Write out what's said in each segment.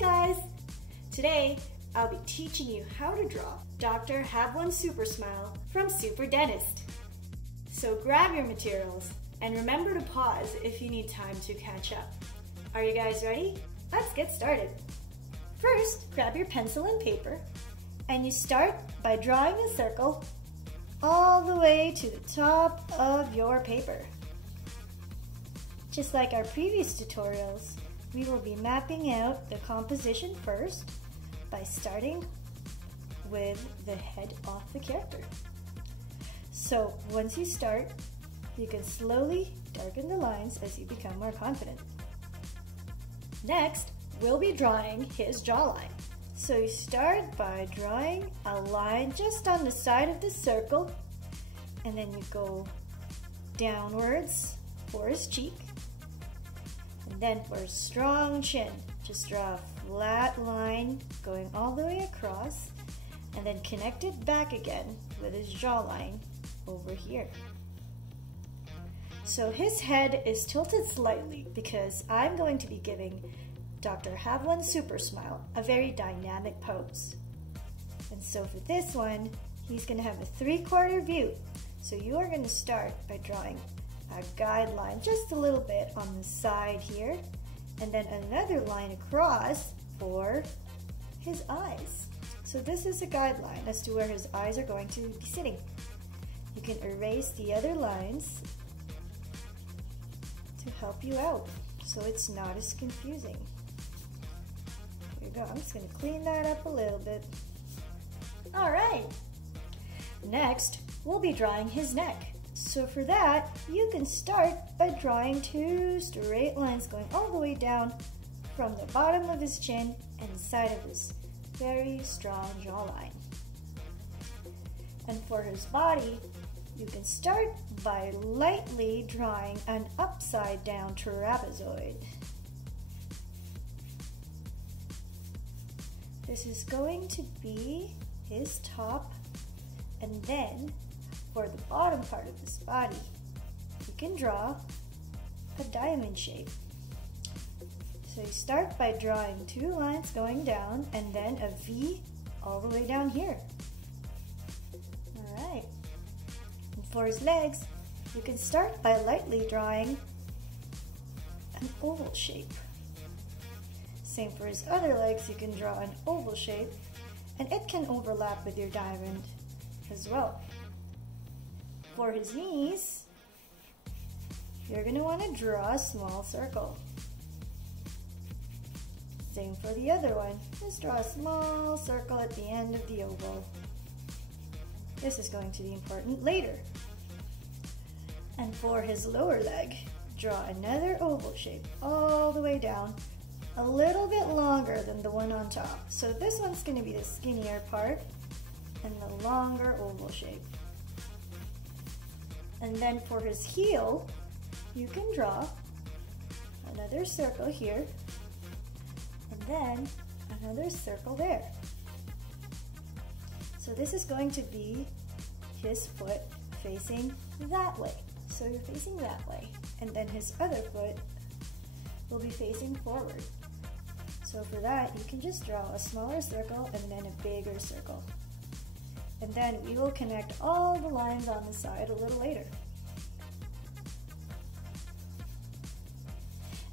guys! Today, I'll be teaching you how to draw Dr. HaveOneSuperSmile from Super Dentist. So grab your materials and remember to pause if you need time to catch up. Are you guys ready? Let's get started. First, grab your pencil and paper and you start by drawing a circle all the way to the top of your paper. Just like our previous tutorials, we will be mapping out the composition first by starting with the head of the character. So once you start, you can slowly darken the lines as you become more confident. Next, we'll be drawing his jawline. So you start by drawing a line just on the side of the circle, and then you go downwards for his cheek. And then for a strong chin, just draw a flat line going all the way across and then connect it back again with his jawline over here. So his head is tilted slightly because I'm going to be giving Dr. HaveOneSuperSmile a very dynamic pose. And so for this one, he's going to have a 3/4 view. So you are going to start by drawing a guideline just a little bit on the side here, and then another line across for his eyes. So this is a guideline as to where his eyes are going to be sitting. You can erase the other lines to help you out so it's not as confusing. Here you go. I'm just going to clean that up a little bit. All right. Next, we'll be drawing his neck. So for that, you can start by drawing 2 straight lines going all the way down from the bottom of his chin and the side of his very strong jawline. And for his body, you can start by lightly drawing an upside down trapezoid. This is going to be his top, and then for the bottom part of his body, you can draw a diamond shape. So you start by drawing 2 lines going down and then a V all the way down here. All right. And for his legs, you can start by lightly drawing an oval shape. Same for his other legs, you can draw an oval shape, and it can overlap with your diamond as well. For his knees, you're going to want to draw a small circle. Same for the other one. Just draw a small circle at the end of the oval. This is going to be important later. And for his lower leg, draw another oval shape all the way down, a little bit longer than the one on top. So this one's going to be the skinnier part and the longer oval shape. And then for his heel, you can draw another circle here, and then another circle there. So this is going to be his foot facing that way. So you're facing that way, and then his other foot will be facing forward. So for that, you can just draw a smaller circle and then a bigger circle. And then we will connect all the lines on the side a little later.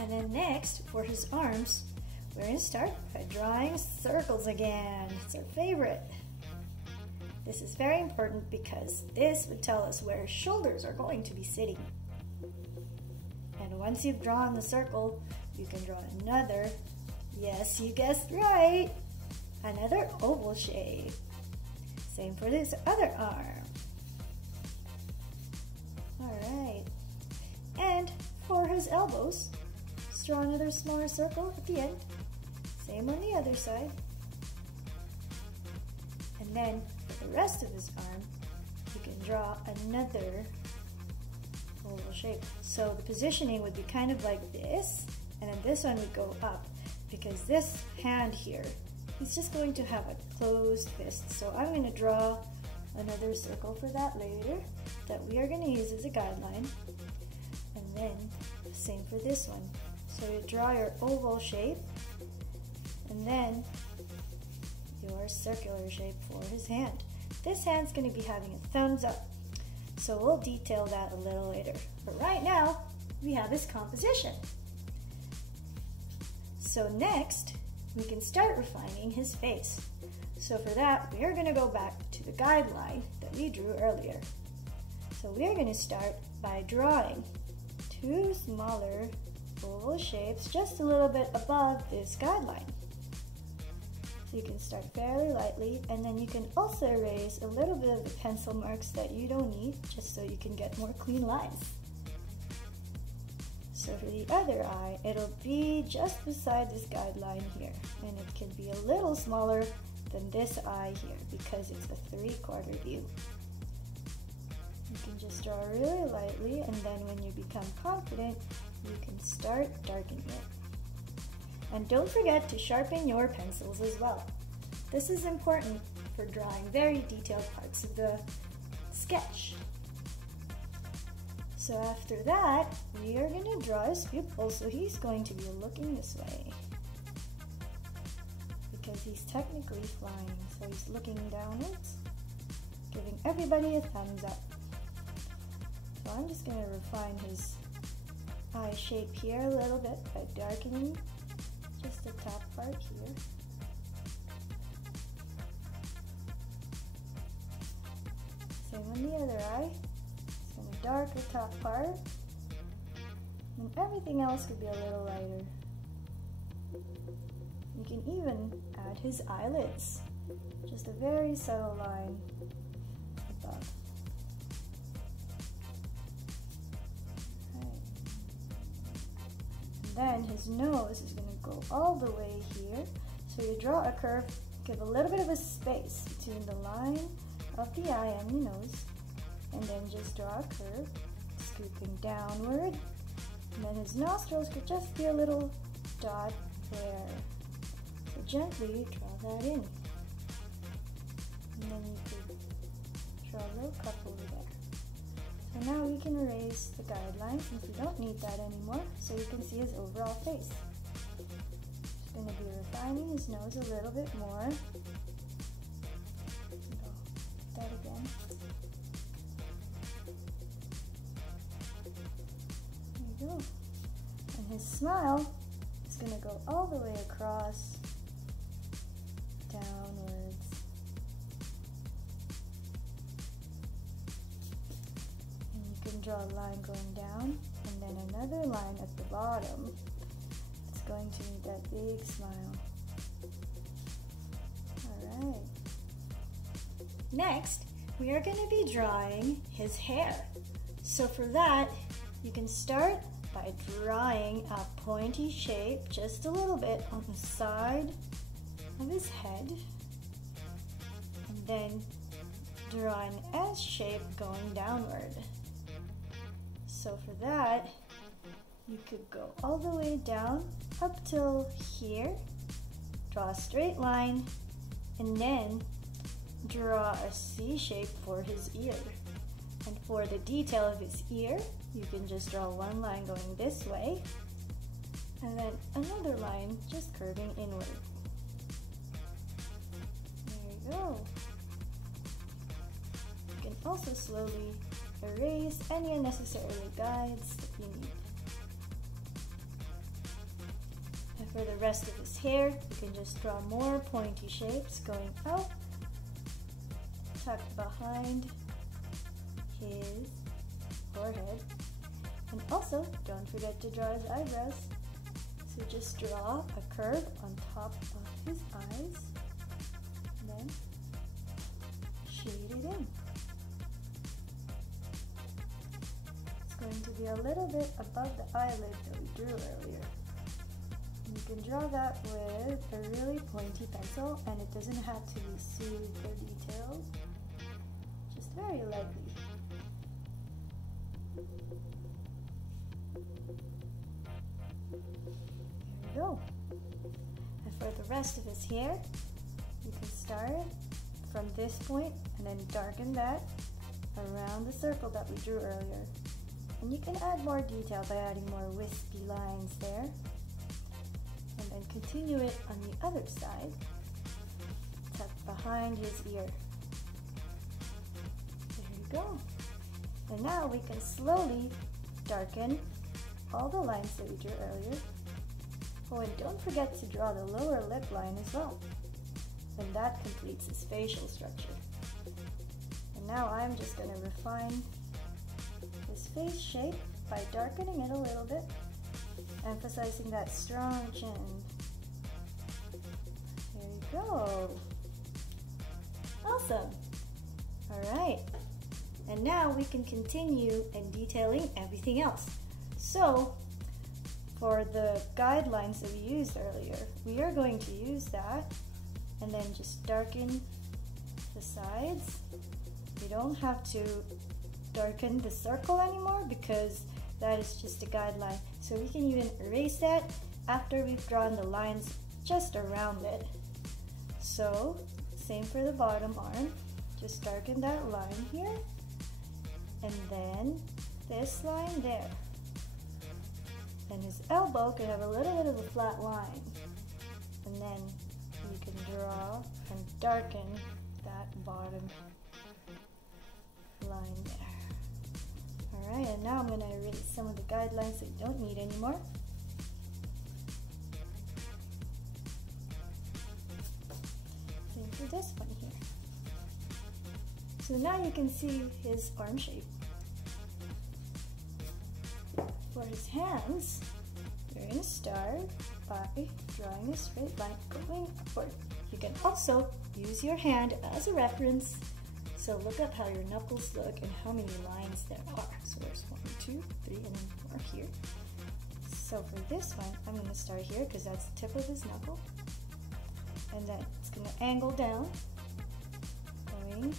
And then next, for his arms, we're going to start by drawing circles again. It's our favorite. This is very important because this would tell us where his shoulders are going to be sitting. And once you've drawn the circle, you can draw another, yes, you guessed right, another oval shape. Same for this other arm. All right. And for his elbows, just draw another smaller circle at the end. Same on the other side. And then for the rest of his arm, you can draw another oval shape. So the positioning would be kind of like this, and then this one would go up because this hand here, he's just going to have a closed fist. So I'm going to draw another circle for that later that we are going to use as a guideline. And then same for this one. So you draw your oval shape, And then your circular shape for his hand. This hand's going to be having a thumbs up, so we'll detail that a little later. But right now, we have his composition. So next, we can start refining his face. So for that, we are going to go back to the guideline that we drew earlier. So we are going to start by drawing two smaller oval shapes just a little bit above this guideline. So you can start fairly lightly, and then you can also erase a little bit of the pencil marks that you don't need, just so you can get more clean lines. So for the other eye, it'll be just beside this guideline here, and it can be a little smaller than this eye here because it's a 3/4 view. You can just draw really lightly, and then when you become confident, you can start darkening it. And don't forget to sharpen your pencils as well. This is important for drawing very detailed parts of the sketch. So after that, we are going to draw his pupil, so he's going to be looking this way. Because he's technically flying, so he's looking downwards, giving everybody a thumbs up. So I'm just going to refine his eye shape here a little bit by darkening just the top part here. Same on the other eye. It's going to dark the top part, and everything else could be a little lighter. You can even add his eyelids, just a very subtle line above. Right. And then his nose is going to go all the way here. So you draw a curve, give a little bit of a space between the line of the eye and the nose, and then just draw a curve, scooping downward. And then his nostrils could just be a little dot there. So gently draw that in. And then you could draw a little cup over there. So now we can erase the guideline since we don't need that anymore, so you can see his overall face. Just going to be refining his nose a little bit more. That again. There you go. And his smile is going to go all the way across, downwards. And you can draw a line going down, and then another line at the bottom. It's going to need that big smile. Alright. Next, we are going to be drawing his hair. So for that, you can start by drawing a pointy shape just a little bit on the side of his head, and then draw an S shape going downward. So for that, you could go all the way down up till here, draw a straight line, and then draw a C shape for his ear. And for the detail of his ear, you can just draw one line going this way, and then another line just curving inward. There you go. You can also slowly erase any unnecessary guides that you need. And for the rest of his hair, you can just draw more pointy shapes going out, tucked behind his forehead. And also, don't forget to draw his eyebrows. So just draw a curve on top of his eyes, and then shade it in. It's going to be a little bit above the eyelid that we drew earlier. And you can draw that with a really pointy pencil, and it doesn't have to be super detailed, just very lightly. There we go. And for the rest of his hair, you can start from this point and then darken that around the circle that we drew earlier. And you can add more detail by adding more wispy lines there. And And continue it on the other side, tucked behind his ear. There you go. And now we can slowly darken all the lines that we drew earlier. Oh, and don't forget to draw the lower lip line as well. And that completes his facial structure. And now I'm just going to refine his face shape by darkening it a little bit, emphasizing that strong chin. There you go. Awesome. All right. And now we can continue in detailing everything else. So, for the guidelines that we used earlier, we are going to use that and then just darken the sides. You don't have to darken the circle anymore because that is just a guideline. So we can even erase that after we've drawn the lines just around it. So, same for the bottom arm. Just darken that line here. And then this line there. And his elbow can have a little bit of a flat line. And then you can draw and darken that bottom line there. Alright, and now I'm going to erase some of the guidelines that you don't need anymore. Same for this one here. So now you can see his arm shape. For his hands, you're going to start by drawing a straight line going upward. You can also use your hand as a reference. So look up how your knuckles look and how many lines there are. So there's 1, 2, 3, and then 4 here. So for this one, I'm going to start here because that's the tip of his knuckle. And then it's going to angle down, going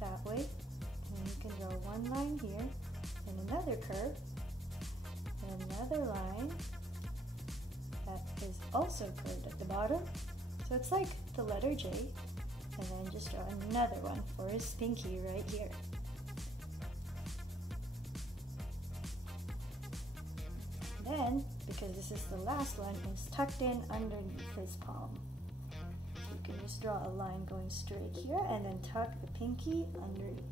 that way. And you can draw one line here, and another curve, and another line that is also curved at the bottom. So it's like the letter J. And then just draw another one for his pinky right here. And then, because this is the last one, it's tucked in underneath his palm. So you can just draw a line going straight here and then tuck the pinky underneath.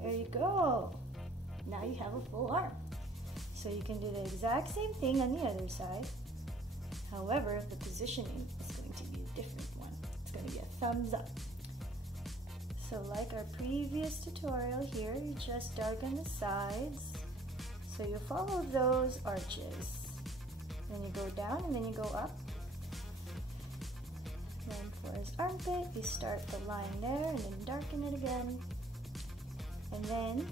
There you go. Now you have a full arm. So you can do the exact same thing on the other side. However, the positioning is going to be a different one. It's going to be a thumbs up. So like our previous tutorial here, you just darken the sides. So you follow those arches. Then you go down and then you go up. Then for his armpit, you start the line there and then darken it again. And then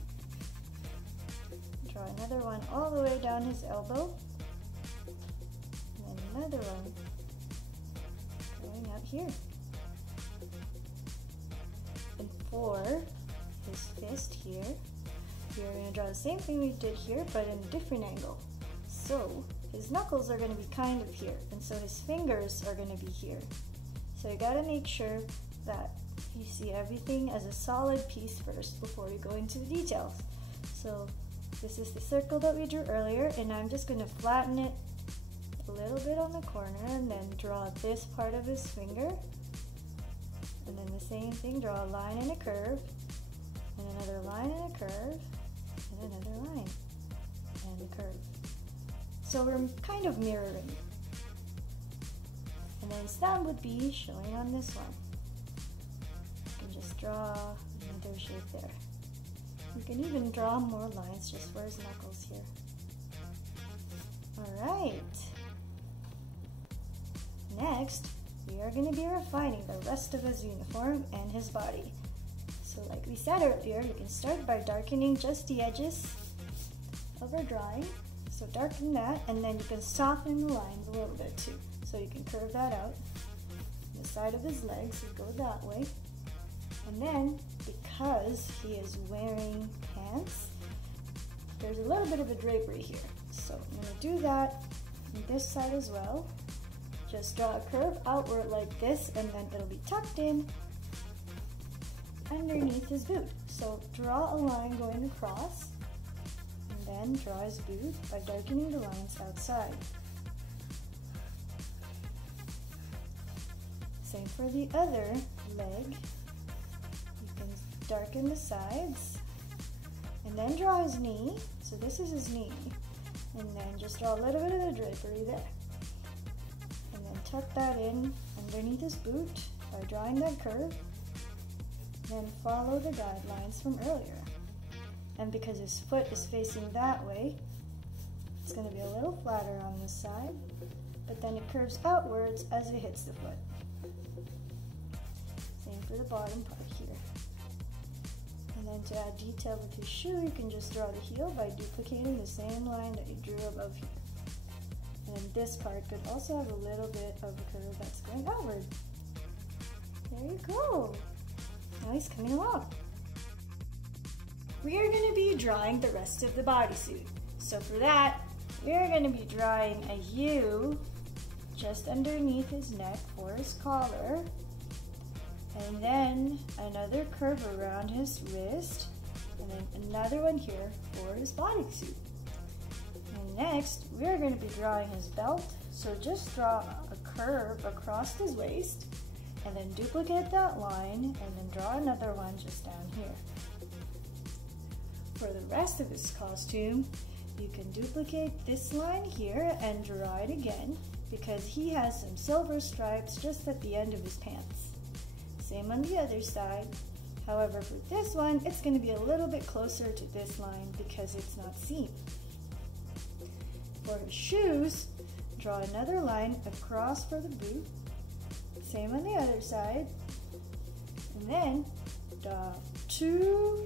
draw another one all the way down his elbow. And then another one going up here. And for his fist here, we're going to draw the same thing we did here, but in a different angle. So his knuckles are going to be kind of here, and so his fingers are going to be here. So you got to make sure that you see everything as a solid piece first before you go into the details. So this is the circle that we drew earlier, and I'm just going to flatten it a little bit on the corner and then draw this part of his finger. And then the same thing, draw a line and a curve, and another line and a curve, and another line and a curve. So we're kind of mirroring. And then his thumb would be showing on this one. You can just draw another shape there. You can even draw more lines just for his knuckles here. Alright. Next, we are going to be refining the rest of his uniform and his body. So like we said earlier, you can start by darkening just the edges of our drawing. So darken that, and then you can soften the lines a little bit too. So you can curve that out. The side of his legs would go that way. And then, because he is wearing pants, there's a little bit of a drapery here. So I'm going to do that on this side as well. Just draw a curve outward like this, and then it'll be tucked in underneath his boot. So draw a line going across, and then draw his boot by darkening the lines outside. Same for the other leg. You can darken the sides and then draw his knee. So this is his knee. And then just draw a little bit of the drapery there. And then tuck that in underneath his boot by drawing that curve. Then follow the guidelines from earlier. And because his foot is facing that way, it's going to be a little flatter on this side, but then it curves outwards as it hits the foot. Same for the bottom part here. And then to add detail with his shoe, you can just draw the heel by duplicating the same line that you drew above here. And then this part could also have a little bit of a curve that's going outward. There you go. Now he's coming along. We are going to be drawing the rest of the bodysuit. So for that, we are going to be drawing a U just underneath his neck for his collar, and then another curve around his wrist, and then another one here for his bodysuit. And next, we are going to be drawing his belt, so just draw a curve across his waist, and then duplicate that line, and then draw another one just down here. For the rest of his costume, you can duplicate this line here and draw it again because he has some silver stripes just at the end of his pants. Same on the other side. However, for this one, it's going to be a little bit closer to this line because it's not seen. For his shoes, draw another line across for the boot. Same on the other side. And then draw two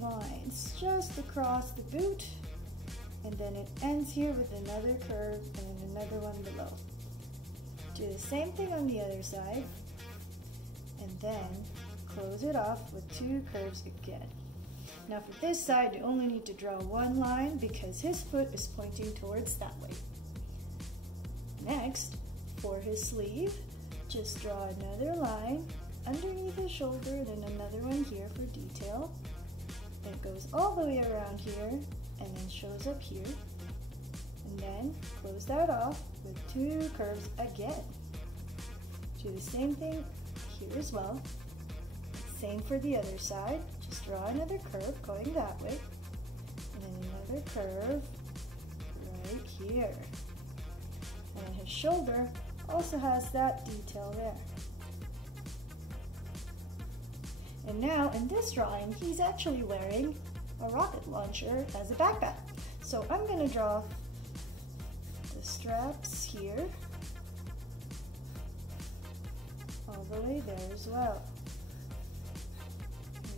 lines just across the boot. And then it ends here with another curve and then another one below. Do the same thing on the other side, and then close it off with two curves again. Now for this side, you only need to draw one line because his foot is pointing towards that way. Next, for his sleeve, just draw another line underneath his shoulder, then another one here for detail. It goes all the way around here, and then shows up here, and then close that off with two curves again. Do the same thing here as well. Same for the other side. Just draw another curve going that way, and then another curve right here. And his shoulder also has that detail there. And now in this drawing, he's actually wearing a rocket launcher as a backpack. So I'm going to draw the straps here, all the way there as well.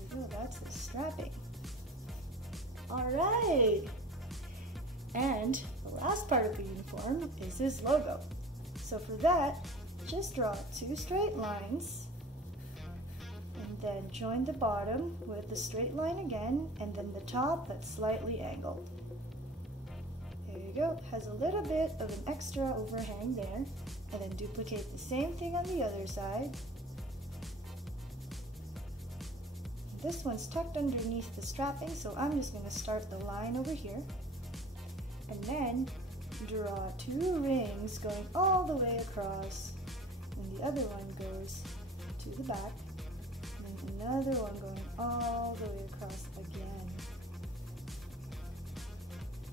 There we go, that's the strapping. Alright! And the last part of the uniform is his logo. So for that, just draw two straight lines, and then join the bottom with the straight line again, and then the top that's slightly angled. There you go, has a little bit of an extra overhang there, and then duplicate the same thing on the other side. This one's tucked underneath the strapping, so I'm just going to start the line over here, and then draw two rings going all the way across, and the other one goes to the back. Another one going all the way across again.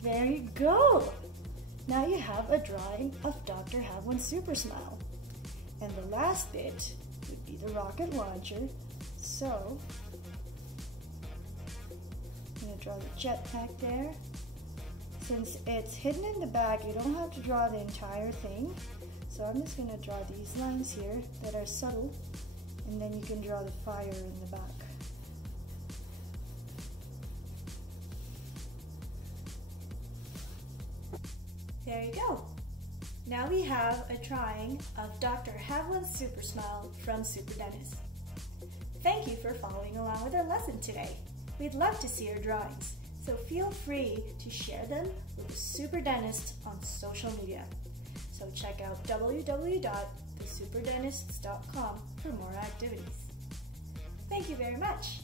There you go! Now you have a drawing of Dr. HaveOneSuperSmile. And the last bit would be the rocket launcher. So, I'm going to draw the jetpack there. Since it's hidden in the back, you don't have to draw the entire thing. So I'm just going to draw these lines here that are subtle. And then you can draw the fire in the back. There you go. Now we have a drawing of Dr. HaveOneSuperSmile from Super Dentists. Thank you for following along with our lesson today. We'd love to see your drawings, so feel free to share them with the Super Dentist on social media. So check out www.thesuperdentists.com for more activities. Thank you very much.